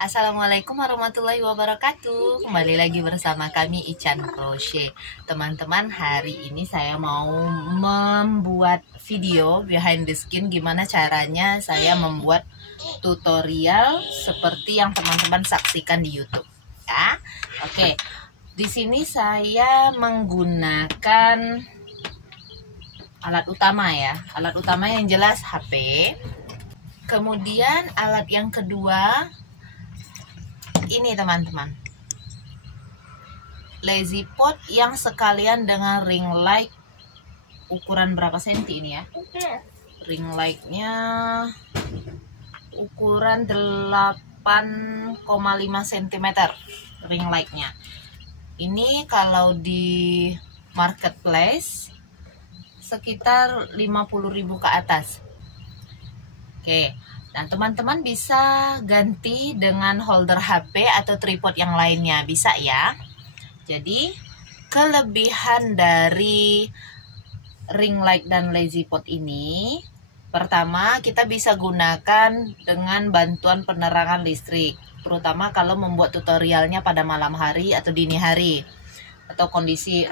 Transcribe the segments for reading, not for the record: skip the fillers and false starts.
Assalamualaikum warahmatullahi wabarakatuh. Kembali lagi bersama kami Ican Crochet. Teman-teman, hari ini saya mau membuat video behind the skin gimana caranya saya membuat tutorial seperti yang teman-teman saksikan di YouTube. Ya. Oke. Di sini saya menggunakan alat utama ya. Alat utama yang jelas HP. Kemudian alat yang kedua ini teman-teman, lazy pot yang sekalian dengan ring light ukuran berapa senti ini ya? Ring lightnya ukuran 8,5 cm ring lightnya. Ini kalau di marketplace sekitar 50.000 ke atas. Oke. Nah, teman-teman bisa ganti dengan holder HP atau tripod yang lainnya, bisa ya. Jadi, kelebihan dari ring light dan lazy pot ini, pertama kita bisa gunakan dengan bantuan penerangan listrik, terutama kalau membuat tutorialnya pada malam hari atau dini hari, atau kondisi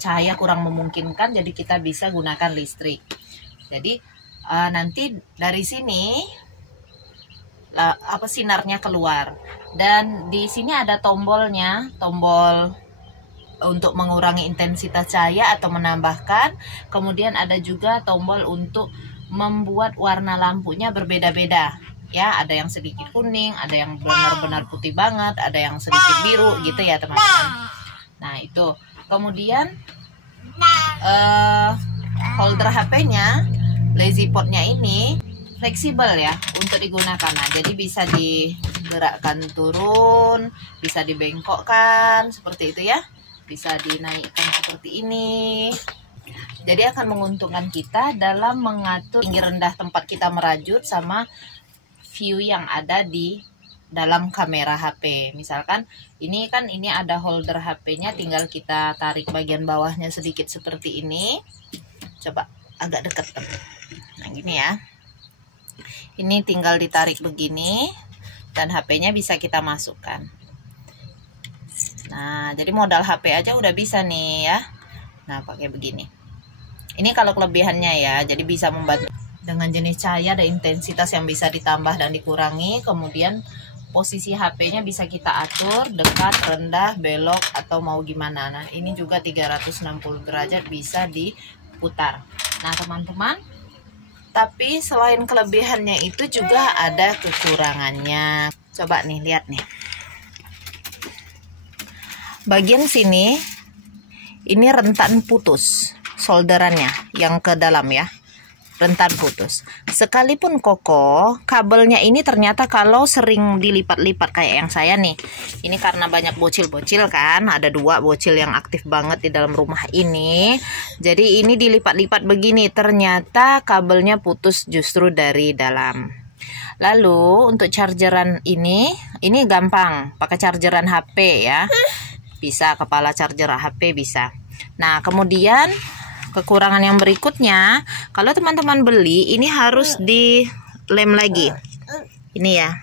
cahaya kurang memungkinkan, jadi kita bisa gunakan listrik. Jadi, nanti dari sini sinarnya keluar, dan di sini ada tombolnya, tombol untuk mengurangi intensitas cahaya atau menambahkan. Kemudian ada juga tombol untuk membuat warna lampunya berbeda-beda ya, ada yang sedikit kuning, ada yang benar-benar putih banget, ada yang sedikit biru gitu ya teman-teman. Nah itu, kemudian holder HP-nya, lazy pot-nya ini fleksibel ya untuk digunakan. Nah, jadi bisa digerakkan turun, bisa dibengkokkan seperti itu ya, bisa dinaikkan seperti ini. Jadi akan menguntungkan kita dalam mengatur tinggi rendah tempat kita merajut sama view yang ada di dalam kamera HP. Misalkan ini ada holder HP-nya, tinggal kita tarik bagian bawahnya sedikit seperti ini. Coba agak dekat. Nah, gini ya. Ini tinggal ditarik begini dan HP-nya bisa kita masukkan. Nah, jadi modal HP aja udah bisa nih ya. Nah, pakai begini. Ini kalau kelebihannya ya, jadi bisa membantu dengan jenis cahaya dan intensitas yang bisa ditambah dan dikurangi. Kemudian posisi HP-nya bisa kita atur dekat, rendah, belok atau mau gimana. Nah, ini juga 360 derajat bisa diputar. Nah, teman-teman, tapi selain kelebihannya itu juga ada kekurangannya. Coba nih, lihat nih. Bagian sini ini rentan putus solderannya yang ke dalam ya. Rentan putus. Sekalipun kokoh, kabelnya ini ternyata kalau sering dilipat-lipat kayak yang saya nih. Ini karena banyak bocil-bocil kan, ada 2 bocil yang aktif banget di dalam rumah ini. Jadi ini dilipat-lipat begini, ternyata kabelnya putus justru dari dalam. Lalu untuk chargeran ini gampang, pakai chargeran HP ya. Bisa kepala charger HP bisa. Nah, kemudian kekurangan yang berikutnya, kalau teman-teman beli ini harus dilem lagi. Ini ya.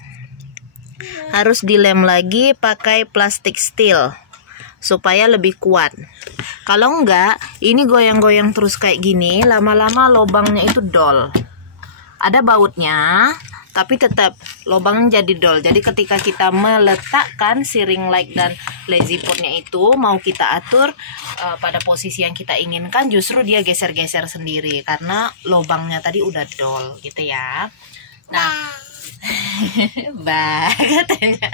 Harus dilem lagi pakai plastik steel supaya lebih kuat. Kalau enggak, ini goyang-goyang terus kayak gini, lama-lama lubangnya itu dol. Ada bautnya, tapi tetap lubangnya jadi dol. Jadi ketika kita meletakkan si ring light dan lazy pot-nya itu, mau kita atur pada posisi yang kita inginkan, justru dia geser-geser sendiri karena lubangnya tadi udah dol gitu ya. Nah, katanya.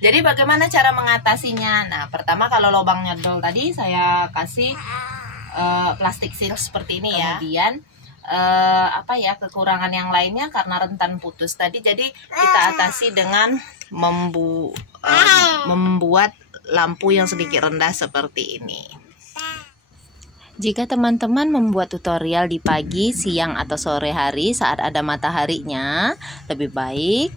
Jadi bagaimana cara mengatasinya? Nah, pertama kalau lubangnya dol tadi saya kasih plastik seal seperti ini ya. Kemudian kekurangan yang lainnya karena rentan putus tadi, jadi kita atasi dengan membuat lampu yang sedikit rendah seperti ini. Jika teman-teman membuat tutorial di pagi, siang, atau sore hari saat ada mataharinya, lebih baik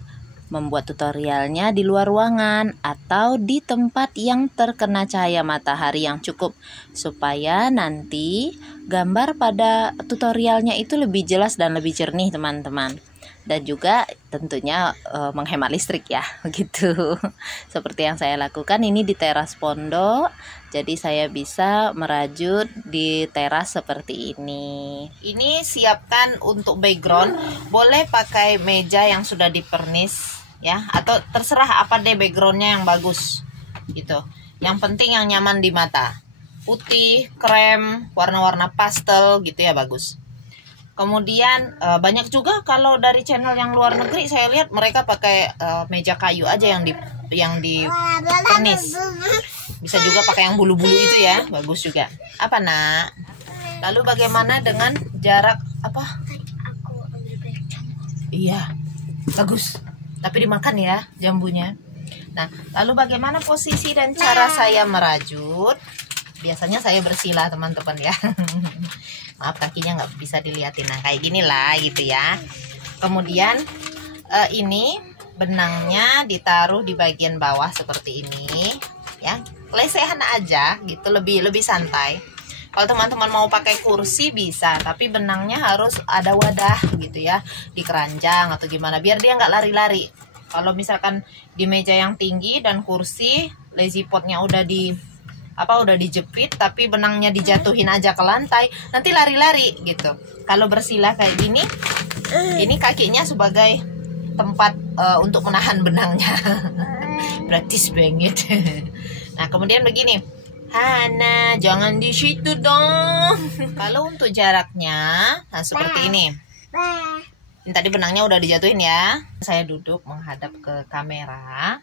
membuat tutorialnya di luar ruangan atau di tempat yang terkena cahaya matahari yang cukup, supaya nanti gambar pada tutorialnya itu lebih jelas dan lebih jernih teman-teman. dan juga tentunya menghemat listrik ya, begitu. Seperti yang saya lakukan ini di teras pondok, jadi saya bisa merajut di teras seperti ini. Ini siapkan untuk background, boleh pakai meja yang sudah dipernis ya, atau terserah apa deh backgroundnya yang bagus gitu. Yang penting yang nyaman di mata, putih, krem, warna-warna pastel gitu ya, bagus. Kemudian banyak juga kalau dari channel yang luar negeri saya lihat mereka pakai meja kayu aja yang di pernis. Bisa juga pakai yang bulu-bulu itu ya, bagus juga. Apa nak? Lalu bagaimana dengan jarak apa? Iya, bagus. Tapi dimakan ya jambunya. Nah, lalu bagaimana posisi dan cara saya merajut? Biasanya saya bersila teman-teman ya. Maaf kakinya nggak bisa dilihatin. Nah kayak gini lah gitu ya. Kemudian ini benangnya ditaruh di bagian bawah seperti ini ya. Lesehan aja gitu, lebih santai. Kalau teman-teman mau pakai kursi bisa, tapi benangnya harus ada wadah gitu ya, di keranjang atau gimana biar dia nggak lari-lari. Kalau misalkan di meja yang tinggi dan kursi, lazy potnya udah dijepit tapi benangnya dijatuhin aja ke lantai, nanti lari-lari gitu. Kalau bersila kayak gini, ini kakinya sebagai tempat untuk menahan benangnya. Praktis banget. Nah kemudian begini, Hana jangan di situ dong. Kalau untuk jaraknya, nah seperti ini. Ini tadi benangnya udah dijatuhin ya. Saya duduk menghadap ke kamera.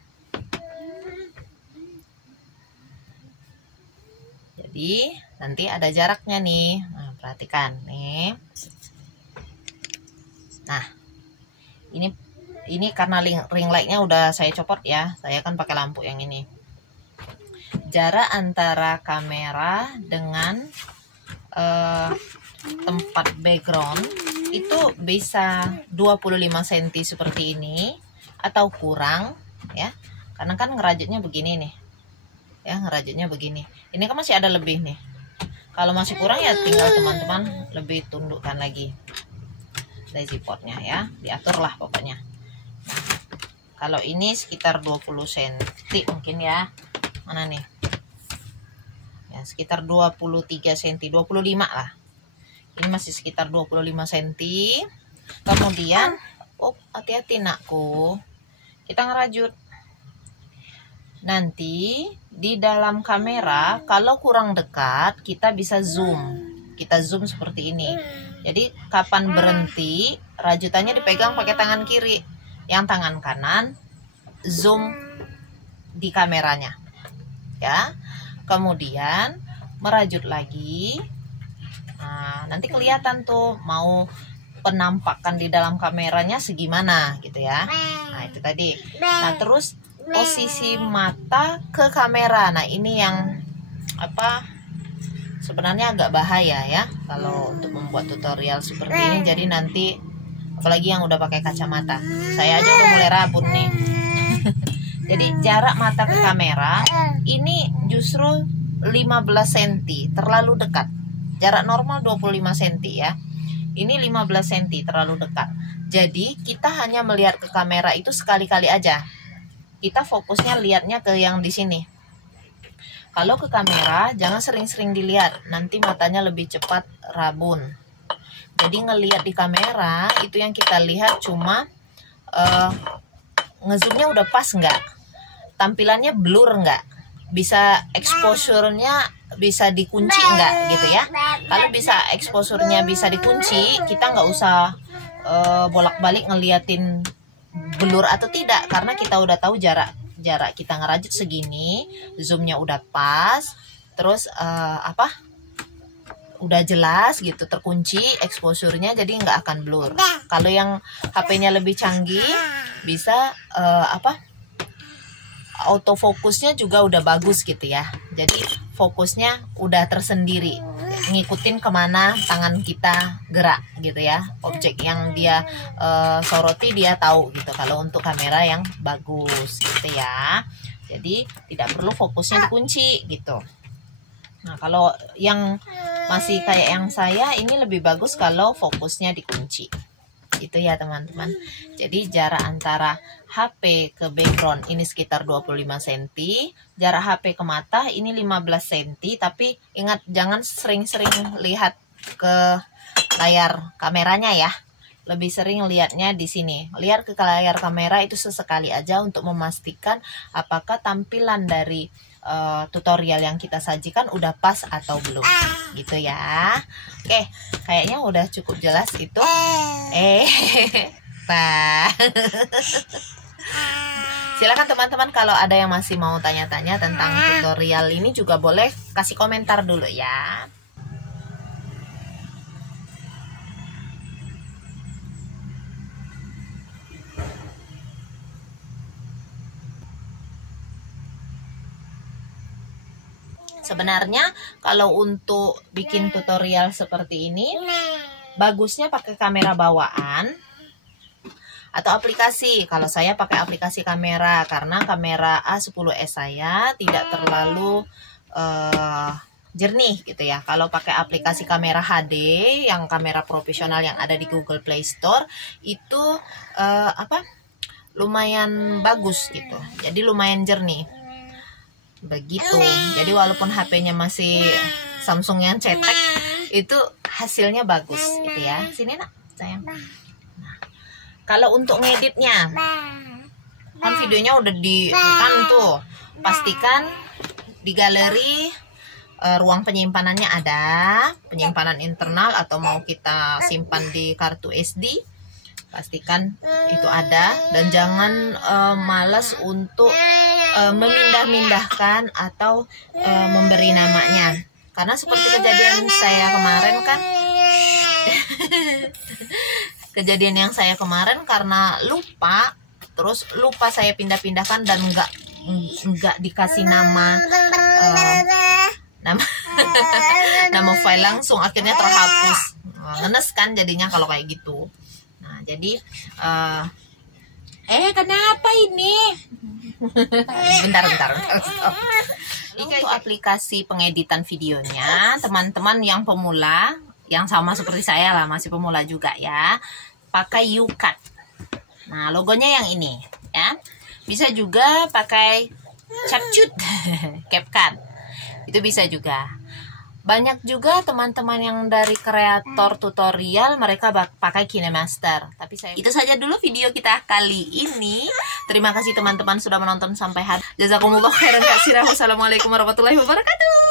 Jadi nanti ada jaraknya nih. Nah, perhatikan nih. Nah, ini karena ring lightnya udah saya copot ya. Saya kan pakai lampu yang ini. Jarak antara kamera dengan tempat background itu bisa 25 cm seperti ini atau kurang ya. Karena kan ngerajutnya begini nih. Ya, ngerajutnya begini. Ini kan masih ada lebih nih. Kalau masih kurang ya tinggal teman-teman lebih tundukkan lagi lazy potnya ya, diatur lah pokoknya. Nah, kalau ini sekitar 20 cm mungkin ya. Mana nih? Ya, sekitar 23 cm, 25 lah. Ini masih sekitar 25 cm. Kemudian, hati-hati nakku. Kita ngerajut. Nanti di dalam kamera kalau kurang dekat kita bisa zoom. Kita zoom seperti ini. Jadi kapan berhenti, rajutannya dipegang pakai tangan kiri. Yang tangan kanan zoom di kameranya. Ya. Kemudian merajut lagi. Nah, nanti kelihatan tuh mau penampakan di dalam kameranya segimana gitu ya. Nah, itu tadi. Nah, terus posisi mata ke kamera. Nah ini yang sebenarnya agak bahaya ya kalau untuk membuat tutorial seperti ini. Jadi nanti apalagi yang udah pakai kacamata, saya aja udah mulai rabun nih. Jadi jarak mata ke kamera ini justru 15 cm, terlalu dekat. Jarak normal 25 cm ya, ini 15 cm terlalu dekat. Jadi kita hanya melihat ke kamera itu sekali-kali aja. Kita fokusnya lihatnya ke yang di sini. Kalau ke kamera jangan sering-sering dilihat, nanti matanya lebih cepat rabun. Jadi ngelihat di kamera itu yang kita lihat cuma ngezoomnya udah pas nggak, tampilannya blur nggak, bisa exposure-nya bisa dikunci nggak gitu ya. Kalau bisa exposure-nya bisa dikunci, kita nggak usah bolak-balik ngeliatin blur atau tidak, karena kita udah tahu jarak kita ngerajut segini, zoomnya udah pas, terus udah jelas gitu, terkunci exposure-nya, jadi nggak akan blur. Kalau yang HP-nya lebih canggih bisa autofokusnya juga udah bagus gitu ya, jadi fokusnya udah tersendiri, ngikutin kemana tangan kita gerak gitu ya, objek yang dia soroti dia tahu gitu. Kalau untuk kamera yang bagus gitu ya, jadi tidak perlu fokusnya dikunci gitu. Nah kalau yang masih kayak yang saya ini lebih bagus kalau fokusnya dikunci. Gitu ya teman-teman. Jadi jarak antara HP ke background ini sekitar 25 cm, jarak HP ke mata ini 15 cm, tapi ingat jangan sering-sering lihat ke layar kameranya ya. Lebih sering lihatnya di sini. Lihat ke layar kamera itu sesekali aja untuk memastikan apakah tampilan dari tutorial yang kita sajikan udah pas atau belum. Gitu ya. Oke, kayaknya udah cukup jelas itu. Nah. Silakan teman-teman kalau ada yang masih mau tanya-tanya tentang tutorial ini juga boleh kasih komentar dulu ya. Sebenarnya kalau untuk bikin tutorial seperti ini bagusnya pakai kamera bawaan atau aplikasi. Kalau saya pakai aplikasi kamera karena kamera A10s saya tidak terlalu jernih gitu ya. Kalau pakai aplikasi kamera HD yang kamera profesional yang ada di Google Play Store itu lumayan bagus gitu. Jadi lumayan jernih. Begitu. Jadi walaupun HP-nya masih Samsung yang cetek itu hasilnya bagus gitu ya. Sini nak, sayang. Nah, kalau untuk ngeditnya kan videonya udah kan tuh, pastikan di galeri ruang penyimpanannya ada, penyimpanan internal atau mau kita simpan di kartu SD, pastikan itu ada. Dan jangan malas untuk memindah-mindahkan atau memberi namanya, karena seperti kejadian saya kemarin kan kejadian yang saya kemarin karena lupa, terus lupa saya pindah-pindahkan dan nggak dikasih nama nama file langsung, akhirnya terhapus. Ngenes kan jadinya kalau kayak gitu. Nah jadi kenapa ini? bentar stop. Untuk aplikasi pengeditan videonya, teman-teman yang pemula, yang sama seperti saya lah, masih pemula juga ya, pakai YouCut. Nah logonya yang ini ya. Bisa juga pakai CapCut, CapCut itu bisa juga. Banyak juga teman-teman yang dari kreator tutorial mereka pakai KineMaster. Tapi itu saja dulu video kita kali ini. Terima kasih teman-teman sudah menonton sampai habis. Jazakumullah khairan katsiran. Wassalamualaikum warahmatullahi wabarakatuh.